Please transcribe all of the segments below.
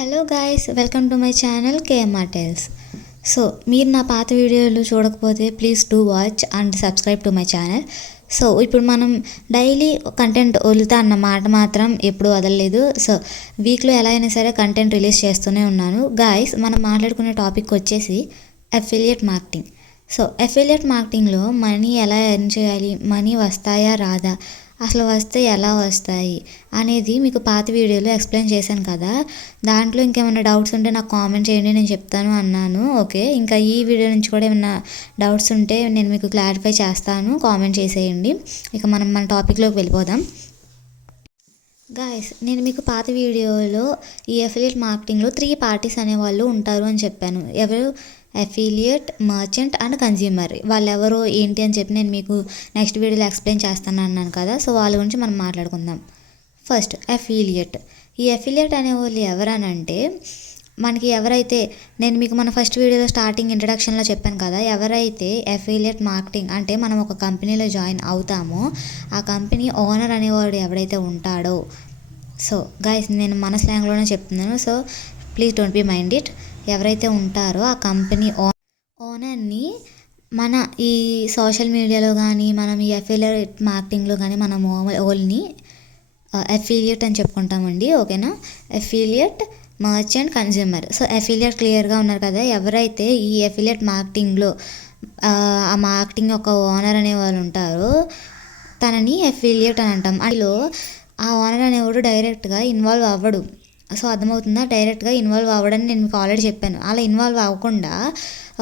Hello guys, welcome to my channel KMR tells. So మీరు నా పాత వీడియోలు చూడకపోతే please do watch and subscribe to my channel. So ఇప్పుడు మనం డైలీ కంటెంట్ వదులుతా అన్న మాట మాత్రం ఎప్పుడూ వదలలేదు. సో వీక్లో ఎలా అయినా సరే కంటెంట్ రిలీజ్ చేస్తూనే ఉన్నాను. గాయ్స్, మనం మాట్లాడుకునే టాపిక్ వచ్చేసి అఫిలియేట్ మార్కెటింగ్. సో అఫిలియేట్ మార్కెటింగ్లో మనీ ఎలా ఎర్న్ చేయాలి, మనీ వస్తాయా రాదా, అసలు వస్తే ఎలా వస్తాయి అనేది మీకు పాత వీడియోలో ఎక్స్ప్లెయిన్ చేశాను కదా. దాంట్లో ఇంకేమైనా డౌట్స్ ఉంటే నాకు కామెంట్ చేయండి, నేను చెప్తాను అన్నాను. ఓకే, ఇంకా ఈ వీడియో నుంచి కూడా ఏమైనా డౌట్స్ ఉంటే నేను మీకు క్లారిఫై చేస్తాను, కామెంట్ చేసేయండి. ఇక మనం మన టాపిక్లోకి వెళ్ళిపోదాం. గాయస్, నేను మీకు పాత వీడియోలో ఈ అఫిలియేట్ మార్కెటింగ్లో 3 పార్టీస్ అనేవాళ్ళు ఉంటారు అని చెప్పాను. ఎవరు? Affiliate, merchant and consumer. వాళ్ళు ఎవరో ఏంటి అని చెప్పి నేను మీకు నెక్స్ట్ వీడియోలో ఎక్స్ప్లెయిన్ చేస్తాను అన్నాను కదా. సో వాళ్ళ గురించి మనం మాట్లాడుకుందాం. First affiliate. ఈ అఫిలియేట్ అనేవాళ్ళు ఎవరనంటే మనకి ఎవరైతే నేను మీకు మన ఫస్ట్ వీడియోలో స్టార్టింగ్ ఇంట్రడక్షన్లో చెప్పాను కదా, ఎవరైతే అఫిలియేట్ మార్కెటింగ్ అంటే మనం ఒక కంపెనీలో జాయిన్ అవుతామో ఆ కంపెనీ ఓనర్ అనేవాడు ఎవడైతే ఉంటాడో, సో గైస్ నేను మన స్లాంగ్లోనే చెప్తున్నాను, so please don't be mind it. ఎవరైతే ఉంటారో ఆ కంపెనీ ఓనర్ని మన ఈ సోషల్ మీడియాలో కానీ మనం ఈ అఫిలియేట్ మార్కెటింగ్లో కానీ మనం ఓల్ని అఫిలియేట్ అని చెప్పుకుంటామండి. ఓకేనా? Affiliate, merchant, consumer. So affiliate క్లియర్గా ఉన్నారు కదా. ఎవరైతే ఈ అఫిలియేట్ మార్కెటింగ్లో ఆ మార్కెటింగ్ ఒక ఓనర్ అనే వాళ్ళు ఉంటారో తనని అఫిలియేట్ అని అంటాం. అందులో ఆ ఓనర్ అనేవాడు డైరెక్ట్గా ఇన్వాల్వ్ అవ్వడు. సో అర్థమవుతుందా? డైరెక్ట్గా ఇన్వాల్వ్ అవ్వడని నేను మీకు ఆల్రెడీ చెప్పాను. అలా ఇన్వాల్వ్ అవ్వకుండా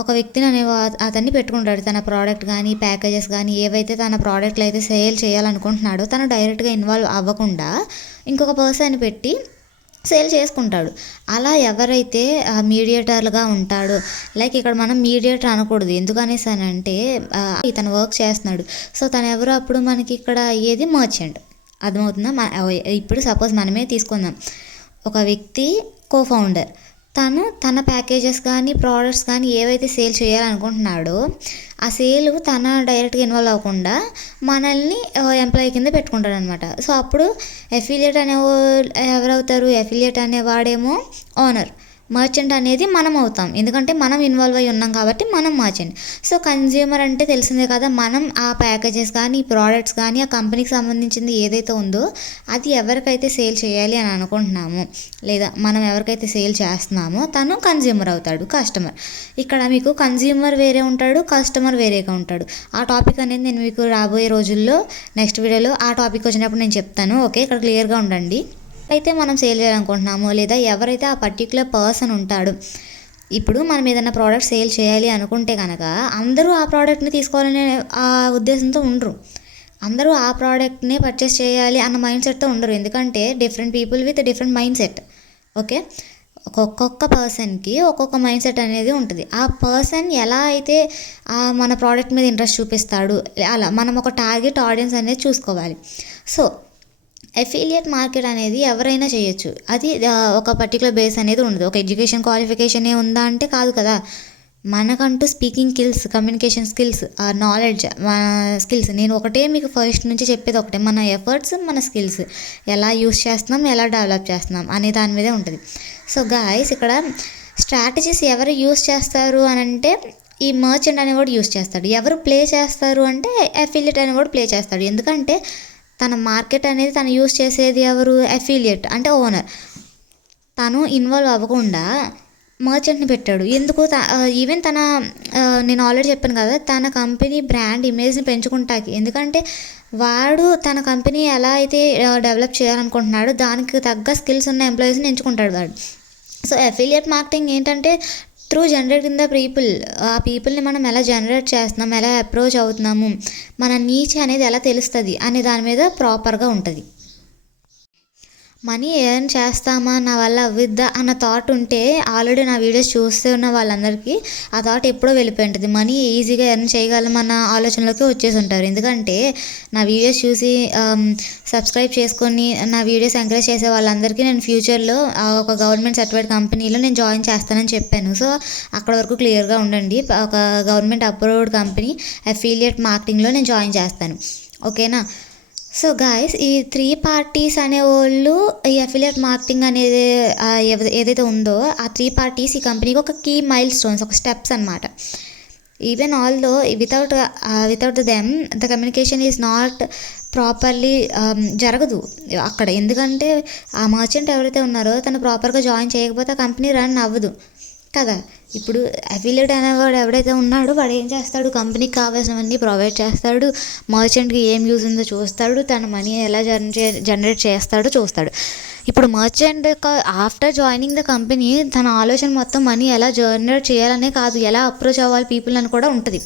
ఒక వ్యక్తిని అతన్ని పెట్టుకుంటాడు. తన ప్రోడక్ట్ కానీ ప్యాకేజెస్ కానీ ఏవైతే తన ప్రోడక్ట్లు అయితే సేల్ చేయాలనుకుంటున్నాడో తను డైరెక్ట్గా ఇన్వాల్వ్ అవ్వకుండా ఇంకొక పర్సన్ పెట్టి సేల్ చేసుకుంటాడు. అలా ఎవరైతే మీడియేటర్లుగా ఉంటాడో, లైక్ ఇక్కడ మనం మీడియేటర్ అనకూడదు, ఎందుకనేసానంటే ఇతను వర్క్ చేస్తున్నాడు. సో తను ఎవరు అప్పుడు మనకి ఇక్కడ అయ్యేది మర్చెంట్. అర్థమవుతుందా? ఇప్పుడు సపోజ్ మనమే తీసుకుందాం, ఒక వ్యక్తి కోఫౌండర్, తను తన ప్యాకేజెస్ కానీ ప్రోడక్ట్స్ కానీ ఏవైతే సేల్ చేయాలనుకుంటున్నాడో ఆ సేల్ తన డైరెక్ట్గా ఇన్వాల్వ్ అవ్వకుండా మనల్ని ఎంప్లాయీ కింద పెట్టుకుంటాడు అనమాట. సో అప్పుడు అఫిలియేట్ ఎవరవుతారు? అఫిలియేట్ అనేవాడేమో ఓనర్, మర్చెంట్ అనేది మనం అవుతాం, ఎందుకంటే మనం ఇన్వాల్వ్ అయ్యి ఉన్నాం కాబట్టి మనం మర్చెంట్. సో కన్జ్యూమర్ అంటే తెలిసిందే కదా, మనం ఆ ప్యాకేజెస్ కానీ ప్రోడక్ట్స్ కానీ ఆ కంపెనీకి సంబంధించింది ఏదైతే ఉందో అది ఎవరికైతే సేల్ చేయాలి అని అనుకుంటున్నామో లేదా మనం ఎవరికైతే సేల్ చేస్తున్నామో తను కన్జ్యూమర్ అవుతాడు, కస్టమర్. ఇక్కడ మీకు కన్జ్యూమర్ వేరే ఉంటాడు, కస్టమర్ వేరేగా ఉంటాడు. ఆ టాపిక్ అనేది నేను మీకు రాబోయే రోజుల్లో నెక్స్ట్ వీడియోలో ఆ టాపిక్ వచ్చినప్పుడు నేను చెప్తాను. ఓకే, ఇక్కడ క్లియర్గా ఉండండి. అయితే మనం సేల్ చేయాలనుకుంటున్నామో లేదా ఎవరైతే ఆ పర్టిక్యులర్ పర్సన్ ఉంటాడో, ఇప్పుడు మనం ఏదైనా ప్రోడక్ట్ సేల్ చేయాలి అనుకుంటే కనుక అందరూ ఆ ప్రోడక్ట్ని తీసుకోవాలనే ఆ ఉద్దేశంతో ఉండరు. అందరూ ఆ ప్రోడక్ట్ని పర్చేస్ చేయాలి అన్న మైండ్ సెట్తో ఉండరు, ఎందుకంటే different people with different mind set. Okay, ఒక్కొక్క పర్సన్కి ఒక్కొక్క మైండ్ సెట్ అనేది ఉంటుంది. ఆ పర్సన్ ఎలా అయితే మన ప్రోడక్ట్ మీద ఇంట్రెస్ట్ చూపిస్తాడు, అలా మనం ఒక టార్గెట్ ఆడియన్స్ అనేది చూసుకోవాలి. సో అఫిలియేట్ మార్కెట్ అనేది ఎవరైనా చేయొచ్చు. అది ఒక పర్టికులర్ బేస్ అనేది ఉండదు. ఒక ఎడ్యుకేషన్ క్వాలిఫికేషనే ఉందా అంటే కాదు కదా. మనకంటూ speaking skills, communication skills, knowledge skills, నేను ఒకటే మీకు ఫస్ట్ నుంచి చెప్పేది ఒకటే, మన ఎఫర్ట్స్, మన స్కిల్స్ ఎలా యూస్ చేస్తున్నాం, ఎలా డెవలప్ చేస్తున్నాం అనే దాని మీదే ఉంటుంది. సో గాయ్స్, ఇక్కడ స్ట్రాటజీస్ ఎవరు యూస్ చేస్తారు అని అంటే ఈ మర్చెంట్ అనేవాడు యూస్ చేస్తాడు. ఎవరు ప్లే చేస్తారు అంటే అఫిలియేట్ అనేవాడు ప్లే చేస్తాడు. ఎందుకంటే తన మార్కెట్ అనేది తను యూస్ చేసేది ఎవరు? అఫిలియేట్ అంటే ఓనర్. తను ఇన్వాల్వ్ అవ్వకుండా మర్చెంట్ని పెట్టాడు. ఎందుకు? ఈవెన్ నేను ఆల్రెడీ చెప్పాను కదా, తన కంపెనీ బ్రాండ్ ఇమేజ్ని పెంచుకుంటాకి. ఎందుకంటే వాడు తన కంపెనీ ఎలా అయితే డెవలప్ చేయాలనుకుంటున్నాడో దానికి తగ్గ స్కిల్స్ ఉన్న ఎంప్లాయీస్ని ఎంచుకుంటాడు వాడు. సో అఫిలియేట్ మార్కెటింగ్ ఏంటంటే త్రూ జనరేటింగ్ ద పీపుల్. ఆ పీపుల్ని మనం ఎలా జనరేట్ చేస్తున్నాం, ఎలా అప్రోచ్ అవుతున్నాము, మన నీచ్ అనేది ఎలా తెలుస్తుంది అనే దాని మీద ప్రాపర్గా ఉంటుంది. మనీ ఎర్న్ చేస్తామా, నా వల్ల అవ్విద్దా అన్న థాట్ ఉంటే ఆల్రెడీ నా వీడియోస్ చూస్తూ ఉన్న వాళ్ళందరికీ ఆ థాట్ ఎప్పుడో వెళ్ళిపోయి ఉంటుంది. మనీ ఈజీగా ఎర్న్ చేయగలమన్న ఆలోచనలోకి వచ్చేసి ఉంటారు. ఎందుకంటే నా వీడియోస్ చూసి సబ్స్క్రైబ్ చేసుకొని నా వీడియోస్ ఎంకరేజ్ చేసే వాళ్ళందరికీ నేను ఫ్యూచర్లో ఒక గవర్నమెంట్ సర్టిఫైడ్ కంపెనీలో నేను జాయిన్ చేస్తానని చెప్పాను. సో అక్కడ వరకు క్లియర్గా ఉండండి. ఒక గవర్నమెంట్ అప్రూవ్డ్ కంపెనీ అఫిలియేట్ మార్కెటింగ్లో నేను జాయిన్ చేస్తాను. ఓకేనా? సో గాయ్స్ ఈ 3 పార్టీస్ అనేవోళ్ళు ఈ అఫిలియేట్ మార్కెటింగ్ అనేది ఏదైతే ఉందో ఆ 3 పార్టీస్ ఈ కంపెనీకి ఒక కీ మైల్ స్టోన్స్, ఒక స్టెప్స్ అనమాట. Even although without them the communication is not properly జరగదు అక్కడ. ఎందుకంటే ఆ మర్చెంట్ ఎవరైతే ఉన్నారో తను ప్రాపర్గా జాయిన్ చేయకపోతే ఆ కంపెనీ రన్ అవ్వదు కదా. ఇప్పుడు అఫిలియేట్ అనేవాడు ఎవడైతే ఉన్నాడో వాడు ఏం చేస్తాడు, కంపెనీకి కావాల్సినవన్నీ ప్రొవైడ్ చేస్తాడు, మర్చెంట్కి ఏం యూజ్ ఉందో చూస్తాడు, తన మనీ ఎలా జనరేట్ చేస్తాడో చూస్తాడు. ఇప్పుడు merchant after joining the company తన ఆలోచన మొత్తం మనీ ఎలా జనరేట్ చేయాలనే కాదు, ఎలా అప్రోచ్ అవ్వాలి పీపుల్ అని కూడా ఉంటుంది.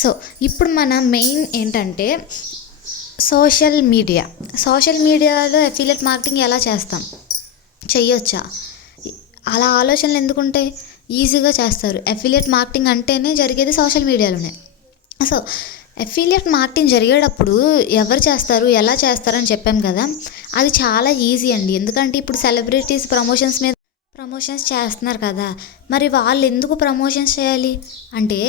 సో ఇప్పుడు మన మెయిన్ ఏంటంటే సోషల్ మీడియాలో అఫిలియేట్ మార్కెటింగ్ ఎలా చేస్తాం, చెయ్యొచ్చా, అలా ఆలోచనలు ఎందుకుంటాయి, ఈజీగా చేస్తారు. అఫిలియేట్ మార్కెటింగ్ అంటేనే జరిగేది సోషల్ మీడియాలోనే. సో అఫిలియేట్ మార్కెటింగ్ జరిగేటప్పుడు ఎవరు చేస్తారు, ఎలా చేస్తారని చెప్పాం కదా, అది చాలా ఈజీ అండి. ఎందుకంటే ఇప్పుడు సెలబ్రిటీస్ ప్రమోషన్స్ చేస్తున్నారు కదా, మరి వాళ్ళు ఎందుకు ప్రమోషన్స్ చేయాలి అంటే,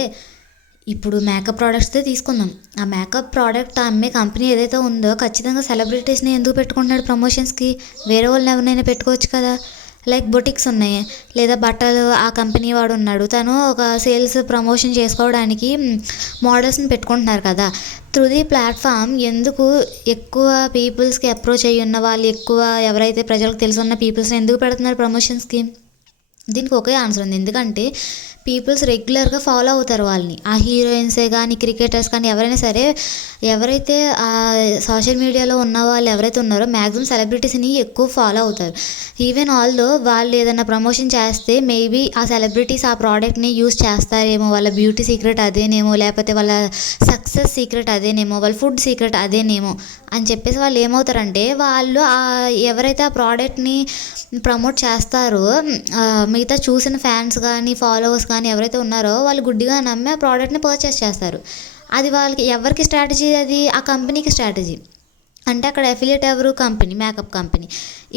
ఇప్పుడు మేకప్ ప్రోడక్ట్స్తో తీసుకుందాం. ఆ మేకప్ ప్రోడక్ట్ అమ్మే కంపెనీ ఏదైతే ఉందో ఖచ్చితంగా సెలబ్రిటీస్ని ఎందుకు పెట్టుకుంటున్నాడు ప్రమోషన్స్కి, వేరే వాళ్ళని ఎవరినైనా పెట్టుకోవచ్చు కదా. లైక్ బొటిక్స్ ఉన్నాయి, లేదా బట్టలు ఆ కంపెనీ వాడు ఉన్నాడు, తను ఒక సేల్స్ ప్రమోషన్ చేసుకోవడానికి మోడల్స్ని పెట్టుకుంటున్నారు కదా. త్రూ ది ప్లాట్ఫామ్ ఎందుకు ఎక్కువ పీపుల్స్కి అప్రోచ్ అయ్యి ఉన్న వాళ్ళు, ఎక్కువ ఎవరైతే ప్రజలకు తెలుసున్న పీపుల్స్ని ఎందుకు పెడుతున్నారు ప్రమోషన్స్కి, దీనికి ఒకే ఆన్సర్ ఉంది. ఎందుకంటే పీపుల్స్ రెగ్యులర్గా ఫాలో అవుతారు వాళ్ళని. ఆ హీరోయిన్సే కానీ క్రికెటర్స్ కానీ ఎవరైనా సరే, ఎవరైతే ఆ సోషల్ మీడియాలో ఉన్న వాళ్ళు ఎవరైతే ఉన్నారో మ్యాక్సిమం సెలబ్రిటీస్ని ఎక్కువ ఫాలో అవుతారు. ఈవెన్ ఆల్దో వాళ్ళు ఏదైనా ప్రమోషన్ చేస్తే మేబీ ఆ సెలబ్రిటీస్ ఆ ప్రోడక్ట్ని యూస్ చేస్తారేమో, వాళ్ళ బ్యూటీ సీక్రెట్ అదేనేమో, లేకపోతే వాళ్ళ సక్సెస్ సీక్రెట్ అదేనేమో, వాళ్ళ ఫుడ్ సీక్రెట్ అదేనేమో అని చెప్పేసి వాళ్ళు ఏమవుతారంటే, వాళ్ళు ఎవరైతే ఆ ప్రోడక్ట్ని ప్రమోట్ చేస్తారో మిగతా చూసిన ఫ్యాన్స్ కానీ ఫాలోవర్స్ కానీ ఎవరైతే ఉన్నారో వాళ్ళు గుడ్డిగా నమ్మి ఆ ప్రోడక్ట్ని పర్చేస్ చేస్తారు. అది వాళ్ళకి ఎవరికి స్ట్రాటజీ, అది ఆ కంపెనీకి స్ట్రాటజీ. అంటే అక్కడ అఫిలియేట్ ఎవరు, కంపెనీ, మేకప్ కంపెనీ.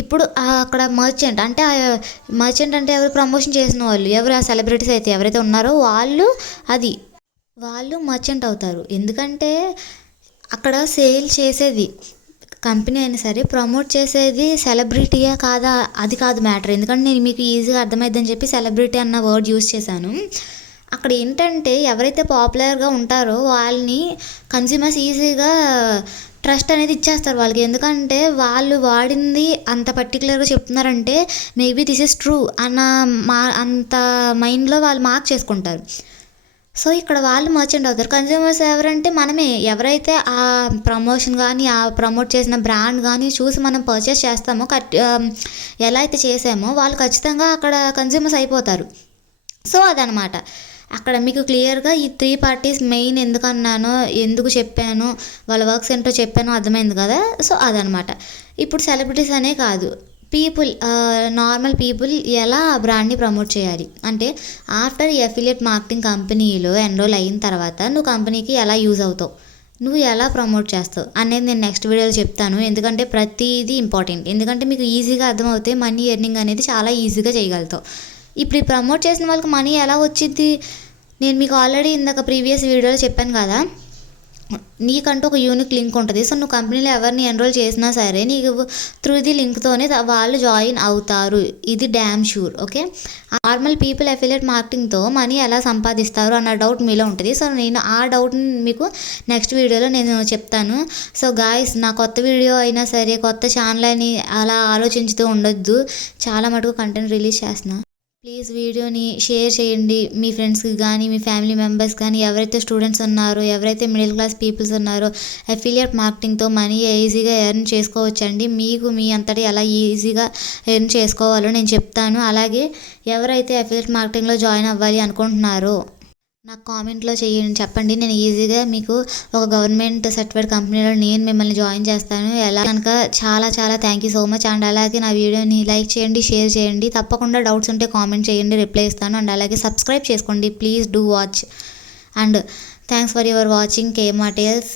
ఇప్పుడు అక్కడ మర్చెంట్ అంటే ఎవరు, ప్రమోషన్ చేసిన వాళ్ళు ఎవరు, ఆ సెలబ్రిటీస్ అయితే ఎవరైతే ఉన్నారో వాళ్ళు మర్చెంట్ అవుతారు. ఎందుకంటే అక్కడ సేల్ చేసేది కంపెనీ అయినా సరే, ప్రమోట్ చేసేది సెలబ్రిటీయా కాదా అది కాదు మ్యాటర్. ఎందుకంటే నేను మీకు ఈజీగా అర్థమైద్దని చెప్పి సెలబ్రిటీ అన్న వర్డ్ యూజ్ చేశాను. అక్కడ ఏంటంటే ఎవరైతే పాపులర్గా ఉంటారో వాళ్ళని కన్స్యూమర్స్ ఈజీగా ట్రస్ట్ అనేది ఇచ్చేస్తారు వాళ్ళకి. ఎందుకంటే వాళ్ళు వాడింది అంత పర్టికులర్గా చెప్తున్నారంటే మేబీ దిస్ ఇస్ ట్రూ అన్న అంత మైండ్లో వాళ్ళు మార్క్ చేసుకుంటారు. సో ఇక్కడ వాళ్ళు మర్చెంట్ అవుతారు. కన్స్యూమర్స్ ఎవరంటే మనమే. ఎవరైతే ఆ ప్రమోషన్ కానీ ఆ ప్రమోట్ చేసిన బ్రాండ్ కానీ చూసి మనం పర్చేస్ చేస్తామో, ఎలా అయితే చేసామో వాళ్ళు ఖచ్చితంగా అక్కడ కన్స్యూమర్స్ అయిపోతారు. సో అదనమాట. అక్కడ మీకు క్లియర్గా ఈ 3 పార్టీస్ మెయిన్ ఎందుకు అన్నానో, ఎందుకు చెప్పాను, వాళ్ళ వర్క్స్ ఏంటో చెప్పానో అర్థమైంది కదా. సో అదనమాట. ఇప్పుడు సెలబ్రిటీస్ అనే కాదు, నార్మల్ పీపుల్ ఎలా ఆ బ్రాండ్ని ప్రమోట్ చేయాలి అంటే, ఆఫ్టర్ ఈ అఫిలియేట్ మార్కెటింగ్ కంపెనీలో ఎన్రోల్ అయిన తర్వాత నువ్వు కంపెనీకి ఎలా యూజ్ అవుతావు, నువ్వు ఎలా ప్రమోట్ చేస్తావు అనేది నేను నెక్స్ట్ వీడియోలో చెప్తాను. ఎందుకంటే ప్రతిదీ ఇంపార్టెంట్. ఎందుకంటే మీకు ఈజీగా అర్థమవుతే మనీ ఎర్నింగ్ అనేది చాలా ఈజీగా చేయగలుగుతావు. ఇప్పుడు ఈ ప్రమోట్ చేసిన వాళ్ళకి మనీ ఎలా వచ్చింది, నేను మీకు ఆల్రెడీ ఇందాక ప్రీవియస్ వీడియోలో చెప్పాను కదా. నీకంటూ ఒక యూనిక్ లింక్ ఉంటుంది. సో నువ్వు కంపెనీలో ఎవరిని ఎన్రోల్ చేసినా సరే నీకు త్రూ ది లింక్తోనే వాళ్ళు జాయిన్ అవుతారు. ఇది damn sure. Okay, normal people affiliate మార్కెటింగ్తో మనీ ఎలా సంపాదిస్తారు అన్న డౌట్ మీలో ఉంటుంది. సో నేను ఆ డౌట్ని మీకు నెక్స్ట్ వీడియోలో నేను చెప్తాను. సో గాయ్స్, నా కొత్త వీడియో అయినా సరే, కొత్త ఛానల్ అని అలా ఆలోచించుతూ ఉండొద్దు. చాలా మటుకు కంటెంట్ రిలీజ్ చేస్తున్నా. ప్లీజ్ వీడియోని షేర్ చేయండి మీ ఫ్రెండ్స్కి కానీ, మీ ఫ్యామిలీ మెంబర్స్ కానీ, ఎవరైతే స్టూడెంట్స్ ఉన్నారో, ఎవరైతే మిడిల్ క్లాస్ పీపుల్స్ ఉన్నారో. అఫిలియేట్ మార్కెటింగ్తో మనీ ఈజీగా ఎర్న్ చేసుకోవచ్చండి. మీకు మీ అంతటి ఎలా ఈజీగా ఎర్న్ చేసుకోవాలో నేను చెప్తాను. అలాగే ఎవరైతే అఫిలియేట్ మార్కెటింగ్లో జాయిన్ అవ్వాలి అనుకుంటున్నారో నాకు కామెంట్లో చెప్పండి. నేను ఈజీగా మీకు ఒక గవర్నమెంట్ సర్టిఫైడ్ కంపెనీలో నేను మిమ్మల్ని జాయిన్ చేస్తాను. ఎలా కనుక చాలా చాలా thank you so much. And అలాగే నా వీడియోని లైక్ చేయండి, షేర్ చేయండి. తప్పకుండా డౌట్స్ ఉంటే కామెంట్ చేయండి, రిప్లై ఇస్తాను. అండ్ అలాగే సబ్స్క్రైబ్ చేసుకోండి. Please do watch. And thanks for your watching KMR tiles.